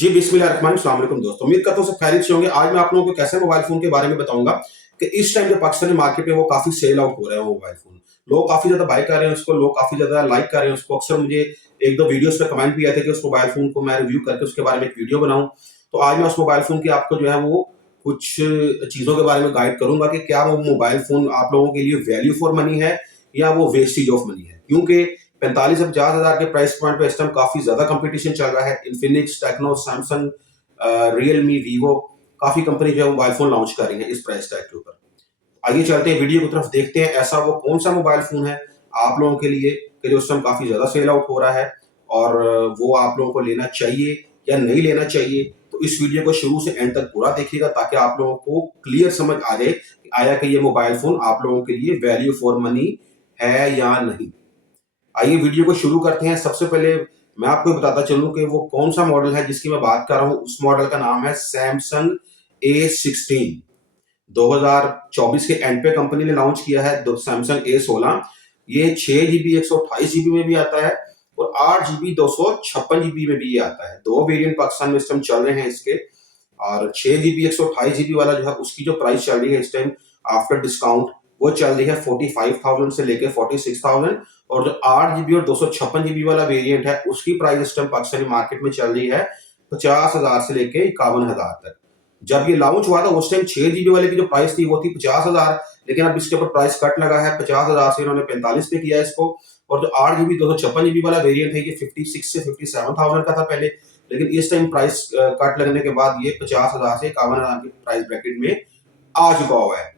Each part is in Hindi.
जी, बिस्मिल्लाहिर्रहमानिर्रहीम। अस्सलाम वालेकुम दोस्तों, उम्मीद करता हूँ सब खैरियत से होंगे। आज मैं आप लोगों को कैसे मोबाइल फ़ोन के बारे में बताऊँगा कि इस टाइम जो पाकिस्तानी मार्केट में वो काफ़ी सेल आउट हो रहे हैं वो मोबाइल फ़ोन। लोग काफ़ी ज़्यादा बाय कर रहे हैं उसको, लोग काफ़ी ज़्यादा लाइक कर रहे हैं उसको। अक्सर मुझे 1-2 वीडियोज़ पे कमेंट भी आए थे कि उस मोबाइल फ़ोन को मैं रिव्यू करके उसके बारे में एक वीडियो बनाऊँ। तो आज मैं उस मोबाइल फ़ोन की आपको जो है वो कुछ चीज़ों के बारे में गाइड करूँगा कि क्या वो मोबाइल फ़ोन आप लोगों के लिए वैल्यू फॉर मनी है या वो वेस्टेज ऑफ मनी है। क्योंकि 45 से 50 हज़ार के प्राइस पॉइंट पे इस टाइम काफ़ी ज़्यादा कॉम्पिटिशन चल रहा है। Infinix, Tecno, Samsung, Realme, Vivo, काफ़ी कंपनी जो है मोबाइल फ़ोन लॉन्च कर रही है इस प्राइस टैग के ऊपर। आइए चलते हैं वीडियो की तरफ, देखते हैं ऐसा वो कौन-सा मोबाइल फ़ोन है आप लोगों के लिए कि जो इस टाइम काफ़ी ज़्यादा सेल आउट हो रहा है और वो आप लोगों को लेना चाहिए या नहीं लेना चाहिए। तो इस वीडियो को शुरू से एंड तक पूरा देखिएगा ताकि आप लोगों को क्लियर समझ आ जाए कि आया कि ये मोबाइल फ़ोन आप लोगों के लिए वैल्यू फॉर मनी है या नहीं। आइए वीडियो को शुरू करते हैं। सबसे पहले मैं आपको बताता चलूँ कि वो कौन-सा मॉडल है जिसकी मैं बात कर रहा हूँ। उस मॉडल का नाम है सैमसंग A16। 2024 के एंड पे कंपनी ने लॉन्च किया है सैमसंग A16। ये 6 जीबी 128 जीबी में भी आता है और 8 जीबी 256 जीबी में भी ये आता है। दो वेरिएंट पाकिस्तान में इस टाइम चल रहे हैं इसके। और 6 जीबी 128 जीबी वाला जो है उसकी जो प्राइस चल रही है इस टाइम आफ्टर डिस्काउंट वो चल रही है 45,000 से लेके 46,000। और जो 8 जीबी और 256 जीबी वाला वेरिएंट है उसकी प्राइस इस टाइम पाकिस्तानी मार्केट में चल रही है 50,000 से लेके 51,000 तक। जब ये लॉन्च हुआ था उस टाइम 6 जीबी वाले की जो प्राइस थी वो थी 50,000, लेकिन अब इसके ऊपर प्राइस कट लगा है 50,000 से इन्होंने 45 पे किया इसको। और जो 8 जीबी 256 जीबी वाला वेरिएंट है ये 56 से 57,000 का था पहले, लेकिन इस टाइम प्राइस कट लगने के बाद ये 50,000 से 51,000 की प्राइस ब्रैकेट में आ चुका हुआ है।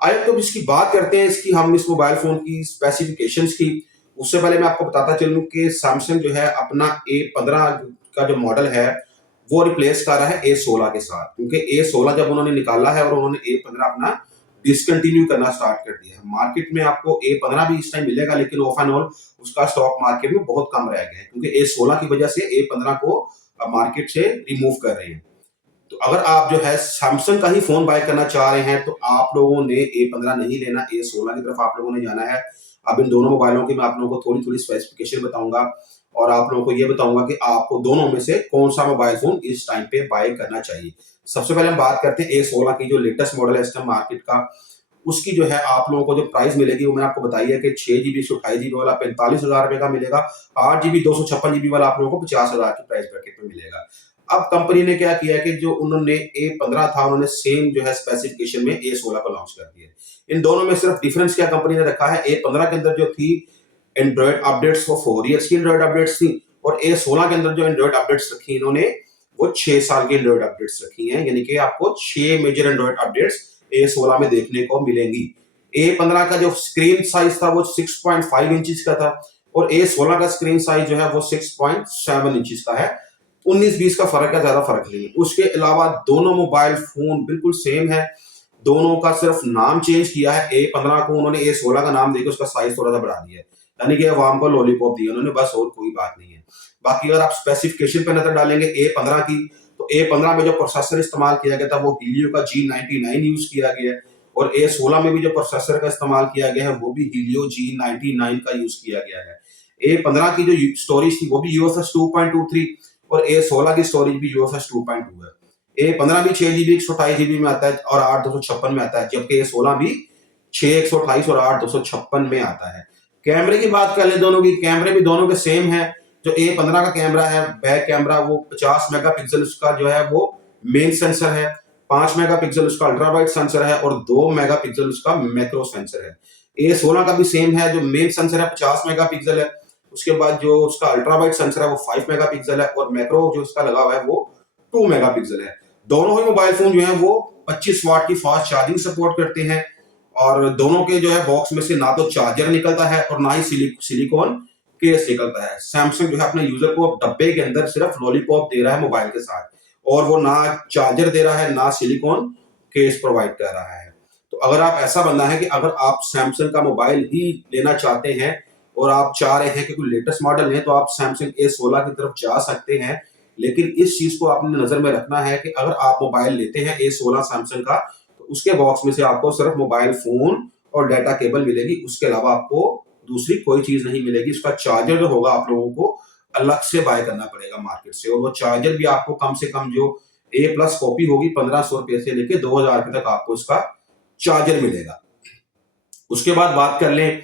आइए तो इसकी बात करते हैं इसकी हम इस मोबाइल फोन की स्पेसिफिकेशंस की। उससे पहले मैं आपको बताता चलूं कि सैमसंग जो है अपना A15 का जो मॉडल है वो रिप्लेस कर रहा है A16 के साथ, क्योंकि A16 जब उन्होंने निकाला है और उन्होंने A15 अपना डिसकंटिन्यू करना स्टार्ट कर दिया है। मार्केट में आपको A15 भी इस टाइम मिलेगा, लेकिन ऑफ एंड ऑल उसका स्टॉक मार्केट में बहुत कम रह गया है क्योंकि A16 की वजह से A15 को मार्केट से रिमूव कर रहे हैं। तो अगर आप जो है सैमसंग का ही फोन बाय करना चाह रहे हैं तो आप लोगों ने A15 नहीं लेना, A16 की तरफ आप लोगों ने जाना है। अब इन दोनों मोबाइलों की मैं आप लोगों को थोड़ी-थोड़ी स्पेसिफिकेशन बताऊंगा और आप लोगों को ये बताऊंगा कि आपको दोनों में से कौन सा मोबाइल फोन इस टाइम पे बाय करना चाहिए। सबसे पहले हम बात करते हैं A16 की जो लेटेस्ट मॉडल है इस टाइम मार्केट का। उसकी जो है आप लोगों को जो प्राइस मिलेगी वो मैंने आपको बताई है कि 6 जीबी 128 जीबी वाला 45,000 रुपए का मिलेगा। 8 जीबी 256 जीबी वाला आप लोगों को 50,000 की प्राइस ब्रैकेट में मिलेगा। अब कंपनी ने क्या किया कि जो उन्होंने A15 था उन्होंने सेम जो है स्पेसिफिकेशन में A16 को लॉन्च कर दिया। इन दोनों में सिर्फ डिफरेंस क्या कंपनी ने रखा है, A15 के अंदर जो थी एंड्रॉइड अपडेट्स वो 4 ईयर्स की एंड्रॉइड अपडेट्स थी और A16 के अंदर जो एंड्रॉइड अपडेट्स रखी इन्होंने वो 6 साल की एंड्रॉइड अपडेट्स रखी हैं, यानी कि आपको 6 मेजर एंड्रॉइड अपडेट्स A16 में देखने को मिलेंगी। A15 का जो स्क्रीन साइज था वो 6.5 इंचेस का था और A16 का स्क्रीन साइज जो है वो 6.7 इंचेस का है। 19-20 का फर्क है, ज्यादा फर्क नहीं है। उसके अलावा दोनों मोबाइल फोन बिल्कुल सेम है, दोनों का सिर्फ नाम चेंज किया है। A15 को उन्होंने A16 का नाम देकर उसका साइज थोड़ा सा बढ़ा दिया है, यानी कि अवाम को लॉलीपॉप दिया उन्होंने, बस और कोई बात नहीं है। बाकी अगर आप स्पेसिफिकेशन पे नजर डालेंगे A15 की, तो A15 में जो प्रोसेसर इस्तेमाल किया गया था वो हीलियो का G99 यूज किया गया है और A16 में भी जो प्रोसेसर का इस्तेमाल किया गया है वो भी हीलियो G99 का यूज किया गया है। A15 की जो स्टोरेज थी वो भी UFS 2.23 और A16 की स्टोरेज भी UFS 2.2 है। A15 भी 6 जीबी 128 जीबी में आता है और 8 256 में आता है, जबकि A16 भी 6 128 और 8 256 में आता है। कैमरे की बात कर ले दोनों की, कैमरे भी दोनों के सेम है। जो A15 का कैमरा है बैक कैमरा वो 50 मेगापिक्सल उसका जो है वो मेन सेंसर है, 5 मेगापिक्सल उसका अल्ट्रा वाइड सेंसर है और 2 मेगापिक्सल उसका मैक्रो सेंसर है। A16 का भी सेम है, जो मेन सेंसर है 50 मेगापिक्सल है, उसके बाद जो उसका अल्ट्रा वाइड सेंसर है वो 5 मेगापिक्सल है और मैक्रो जो उसका लगा हुआ है वो 2 मेगापिक्सल है। दोनों ही मोबाइल फोन जो है वो 25 वाट की फास्ट चार्जिंग सपोर्ट करते हैं और दोनों के जो है बॉक्स में से ना तो चार्जर निकलता है और ना ही सिलिकॉन केस निकलता है। सैमसंग जो है अपने यूजर को डब्बे के अंदर सिर्फ लॉलीपॉप दे रहा है मोबाइल के साथ और वो ना चार्जर दे रहा है ना सिलिकॉन केस प्रोवाइड कर रहा है। तो अगर आप ऐसा बंदा है कि अगर आप सैमसंग का मोबाइल ही लेना चाहते हैं और आप चाह रहे हैं कि कोई लेटेस्ट मॉडल है तो आप सैमसंग A16 की तरफ जा सकते हैं, लेकिन इस चीज को आपने नजर में रखना है कि अगर आप मोबाइल लेते हैं A16 सैमसंग का तो उसके बॉक्स में से आपको सिर्फ मोबाइल फोन और डाटा केबल मिलेगी, उसके अलावा आपको दूसरी कोई चीज नहीं मिलेगी। उसका चार्जर जो होगा आप लोगों को अलग से बाय करना पड़ेगा मार्केट से, और वो चार्जर भी आपको कम से कम जो A+ कॉपी होगी 1500 रुपये से लेके 2000 रुपये तक आपको इसका चार्जर मिलेगा। उसके बाद बात कर लें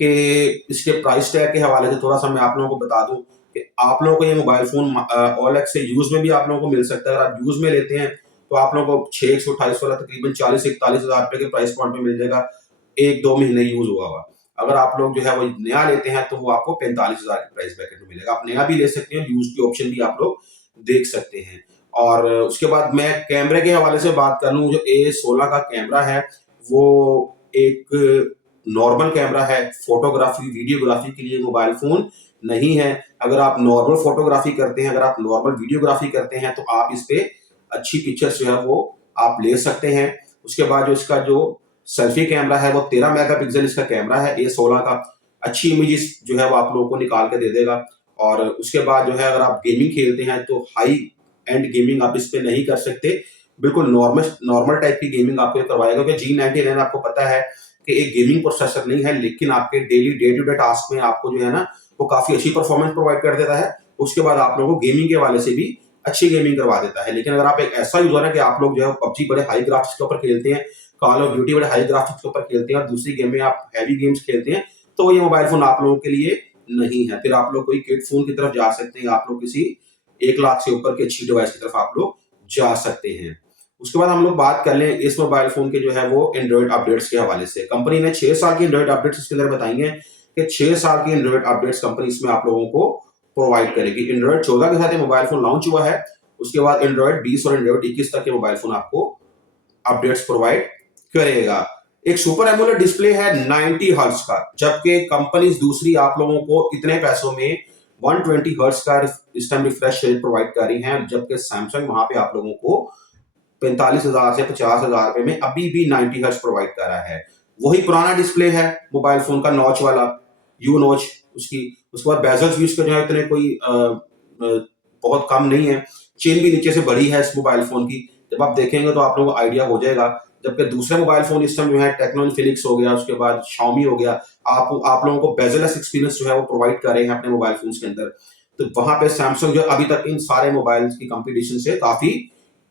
कि इसके प्राइस टैग के हवाले से थोड़ा सा मैं आप लोगों को बता दूं कि आप लोगों को ये मोबाइल फोन OLX से यूज में भी आप लोगों को मिल सकता है। अगर आप यूज में लेते हैं तो आप लोगों को 6 128 वाला तकरीबन 40 से 41 हज़ार रुपए के प्राइस पॉइंट में मिल जाएगा, 1 2 महीने यूज हुआ हुआ। अगर आप लोग जो है वो नया लेते हैं तो वो आपको 45 हज़ार के प्राइस ब्रैकेट में मिलेगा। आप नया भी ले सकते हैं, यूज की ऑप्शन भी आप लोग देख सकते हैं। और उसके बाद मैं कैमरे के हवाले से बात कर लूँ, जो A16 का कैमरा है वो एक नॉर्मल कैमरा है, फोटोग्राफी वीडियोग्राफी के लिए मोबाइल फोन नहीं है। अगर आप नॉर्मल फोटोग्राफी करते हैं, अगर आप नॉर्मल वीडियोग्राफी करते हैं तो आप इस पे अच्छी पिक्चर्स जो है वो आप ले सकते हैं। उसके बाद जो इसका जो सेल्फी कैमरा है वो 13 मेगापिक्सल इसका कैमरा है A16 का, अच्छी इमेजेस जो है वो आप लोगों को निकाल के दे देगा। और उसके बाद जो है अगर आप गेमिंग खेलते हैं तो हाई एंड गेमिंग आप इस पे नहीं कर सकते, बिल्कुल नॉर्मल नॉर्मल टाइप की गेमिंग आपको करवाएगा, क्योंकि G99 आपको पता है कि एक गेमिंग प्रोसेसर नहीं है, लेकिन आपके daily day to day task में आपको जो है ना वो काफी अच्छी परफॉर्मेंस प्रोवाइड कर देता है। उसके बाद आप लोगों को गेमिंग के वाले से भी अच्छी गेमिंग करवा देता है। लेकिन अगर आप एक ऐसा यूजर है कि आप लोग जो है पबजी बड़े हाई ग्राफिक्स के ऊपर खेलते हैं, कॉल ऑफ ड्यूटी बड़े हाई ग्राफिक्स के ऊपर खेलते हैं और दूसरी गेम में आप हैवी गेम्स खेलते हैं, तो ये मोबाइल फोन आप लोगों के लिए नहीं है। फिर आप लोग कोई किड फोन की तरफ जा सकते हैं, आप लोग किसी 1 लाख से ऊपर की अच्छी डिवाइस की तरफ आप लोग जा सकते हैं। उसके बाद हम लोग बात कर लें इस मोबाइल फोन के जो है वो एंड्रॉइड अपडेट्स के हवाले से। कंपनी ने 6 साल की एंड्रॉइड अपडेट्स इसके अंदर बताई हैं कि 6 साल की एंड्रॉइड अपडेट्स कंपनी इसमें आप लोगों को प्रोवाइड करेगी। एंड्रॉइड 14 के साथ ये मोबाइल फोन लॉन्च हुआ है। उसके बाद एंड्रॉइड 20 और एंड्रॉइड 21 तक के मोबाइल फोन आपको अपडेट्स प्रोवाइड करेगा। एक सुपर एमोलेड डिस्प्ले है 90 हर्ट्ज का, जबकि कंपनी दूसरी आप लोगों को इतने पैसों में 120 हर्ट्ज का इस टाइम रिफ्रेश रेट प्रोवाइड कर रही है, जबकि सैमसंग वहां पे आप लोगों को 45,000 से 50,000 रुपए में अभी भी 90 हर्ट्ज प्रोवाइड कर रहा है। वही पुराना डिस्प्ले है मोबाइल फोन का, नॉच वाला यू नॉच उसकी। उसके बाद बेजल्स भी उसके जो है इतने कोई बहुत कम नहीं है, चेन भी नीचे से बड़ी है इस मोबाइल फोन की। जब आप देखेंगे तो आप लोगों को आइडिया हो जाएगा। जबकि दूसरे मोबाइल फोन इस टाइम जो है टेक्नो फिनिक्स हो गया, उसके बाद Xiaomi हो गया, आप लोगों को बेजलेस एक्सपीरियंस जो है वो प्रोवाइड कर रहे हैं अपने मोबाइल फोन के अंदर। तो वहां पे सैमसंग जो अभी तक इन सारे मोबाइल की कंपटीशन से काफी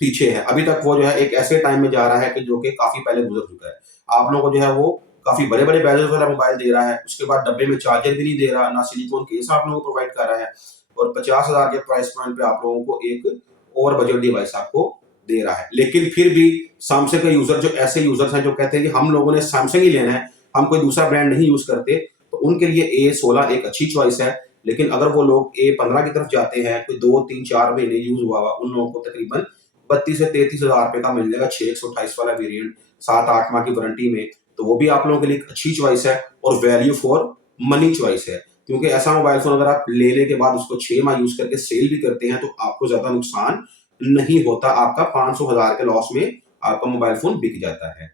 पीछे है। अभी तक वो जो है एक ऐसे टाइम में जा रहा है कि जो कि काफी पहले गुजर चुका है। आप लोगों को जो है वो काफी बड़े बड़े बेजल्स वाला मोबाइल दे रहा है, उसके बाद डब्बे में चार्जर भी नहीं दे रहा, ना सिलिकॉन केस आप लोगों को प्रोवाइड कर रहा है, और 50,000 के प्राइस पॉइंट पे आप लोगों को एक और बजट डिवाइस आपको दे रहा है। लेकिन फिर भी सैमसंग के यूजर, जो ऐसे यूजर्स हैं जो कहते हैं कि हम लोगों ने सैमसंग ही लेना है, हम कोई दूसरा ब्रांड नहीं यूज करते, तो उनके लिए A16 एक अच्छी चॉइस है। लेकिन अगर वो लोग A15 की तरफ जाते हैं, कोई 2 3 4 महीने यूज हुआ हुआ, उन लोगों को तकरीबन 32 से 33,000 रुपए का मिल जाएगा 6 128 वाला वेरिएंट 7 8 माह की वारंटी में। तो वो भी आप लोगों के लिए एक अच्छी चॉइस है और वैल्यू फॉर मनी चॉइस है, क्योंकि ऐसा मोबाइल फोन अगर आप लेने के बाद उसको 6 माह यूज करके सेल भी करते हैं तो आपको ज्यादा नुकसान नहीं होता, आपका 500,000 के लॉस में आपका मोबाइल फोन बिक जाता है।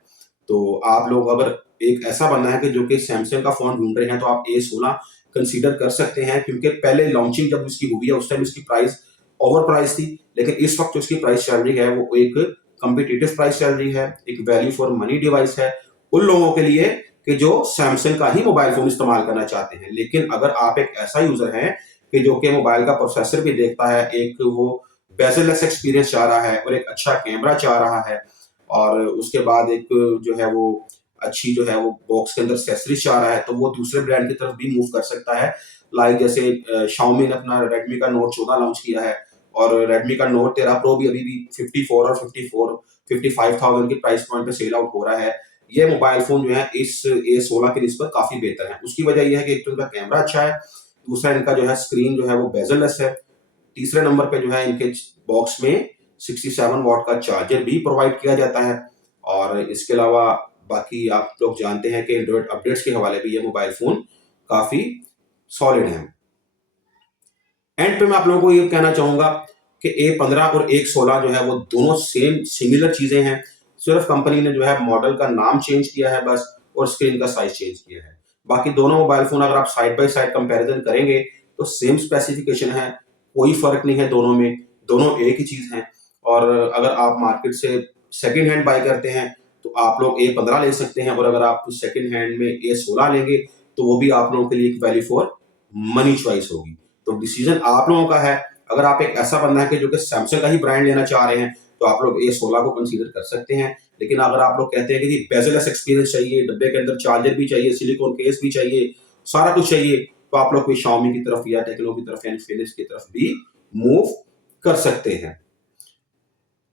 तो आप लोग अगर एक ऐसा बंदा है कि जो कि सैमसंग का फोन ढूंढ रहे हैं तो आप A16 कंसीडर कर सकते हैं, क्योंकि पहले लॉन्चिंग जब उसकी हुई है उस टाइम उसकी प्राइस ओवर प्राइस थी, लेकिन इस वक्त जो उसकी प्राइस चल रही है वो एक कम्पिटिटिव प्राइस चल रही है, एक वैल्यू फॉर मनी डिवाइस है उन लोगों के लिए कि जो सैमसंग का ही मोबाइल फोन इस्तेमाल करना चाहते हैं। लेकिन अगर आप एक ऐसा यूजर हैं कि जो कि मोबाइल का प्रोसेसर भी देखता है, एक वो बेजललेस एक्सपीरियंस चाह रहा है और एक अच्छा कैमरा चाह रहा है, और उसके बाद एक जो है वो अच्छी जो है वो बॉक्स के अंदर एक्सेसरीज चाह रहा है, तो वो दूसरे ब्रांड की तरफ भी मूव कर सकता है। लाइक जैसे Xiaomi ने अपना Redmi का Note 14 लॉन्च किया है, और Redmi का Note 13 Pro भी अभी भी 54 और 55,000 के प्राइस पॉइंट पे सेल आउट हो रहा है। ये मोबाइल फोन जो है इस A16 की निस्बत काफी बेहतर है। उसकी वजह यह है कि एक तो इनका कैमरा अच्छा है, दूसरा इनका जो है स्क्रीन जो है वो बेजललेस है, तीसरे नंबर पे जो है इनके बॉक्स में 67 वॉट का चार्जर भी प्रोवाइड किया जाता है। और इसके अलावा बाकी आप लोग जानते हैं कि एंड्रॉइड अपडेट्स के हवाले भी ये मोबाइल फोन काफी सॉलिड है। एंड पे मैं आप लोगों को ये कहना चाहूंगा कि A15 और A16 जो है वो दोनों सेम सिमिलर चीजें हैं, सिर्फ कंपनी ने जो है मॉडल का नाम चेंज किया है बस, और स्क्रीन का साइज चेंज किया है। बाकी दोनों मोबाइल फोन अगर आप साइड बाय साइड कंपैरिजन करेंगे तो सेम स्पेसिफिकेशन है, कोई फर्क नहीं है दोनों में, दोनों एक ही चीज है। और अगर आप मार्केट से सेकंड हैंड बाय करते हैं तो आप लोग A15 ले सकते हैं, और अगर आप सेकंड हैंड में A16 लेंगे तो वो भी आप लोगों के लिए एक वैल्यू फॉर मनी चॉइस होगी। तो डिसीजन आप लोगों का है। अगर आप एक ऐसा बंदा है कि जो कि सैमसंग का ही ब्रांड लेना चाह रहे हैं, तो आप लोग A16 को कंसीडर कर सकते हैं। लेकिन अगर आप लोग कहते हैं कि जी बेजललेस एक्सपीरियंस चाहिए, डब्बे के अंदर चार्जर भी चाहिए, सिलिकॉन केस भी चाहिए, सारा कुछ चाहिए, तो आप लोग कोई Xiaomi की तरफ या टेक्नो की तरफ या फिलिप्स की तरफ भी मूव कर सकते हैं।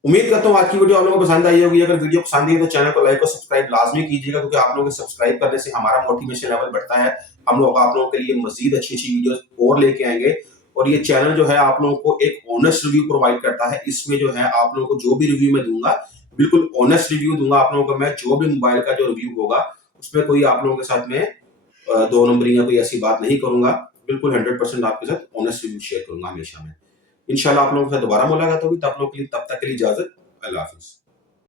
उम्मीद करता हूँ आज की वीडियो आप लोगों को पसंद आई होगी। अगर वीडियो पसंद आई है तो चैनल को लाइक और सब्सक्राइब लाजमी कीजिएगा, क्योंकि आप लोगों के सब्सक्राइब करने से हमारा मोटिवेशन लेवल बढ़ता है। हम लोग आप लोगों के लिए मजीद अच्छी अच्छी वीडियोस और लेके आएंगे। और ये चैनल जो है आप लोगों को एक ऑनेस्ट रिव्यू प्रोवाइड करता है। इसमें जो है आप लोगों को जो भी रिव्यू मैं दूंगा, बिल्कुल ऑनेस्ट रिव्यू दूंगा आप लोगों को। मैं जो भी मोबाइल का जो रिव्यू होगा उसमें कोई आप लोगों के साथ में दो नंबरी या कोई ऐसी बात नहीं करूंगा। बिल्कुल 100% आपके साथ ऑनेस्ट रिव्यू शेयर करूंगा हमेशा मैं। इंशाल्लाह आप लोगों के साथ दोबारा मुलाकात होगी। तब तक के लिए इजाजत। अल्लाह हाफिज।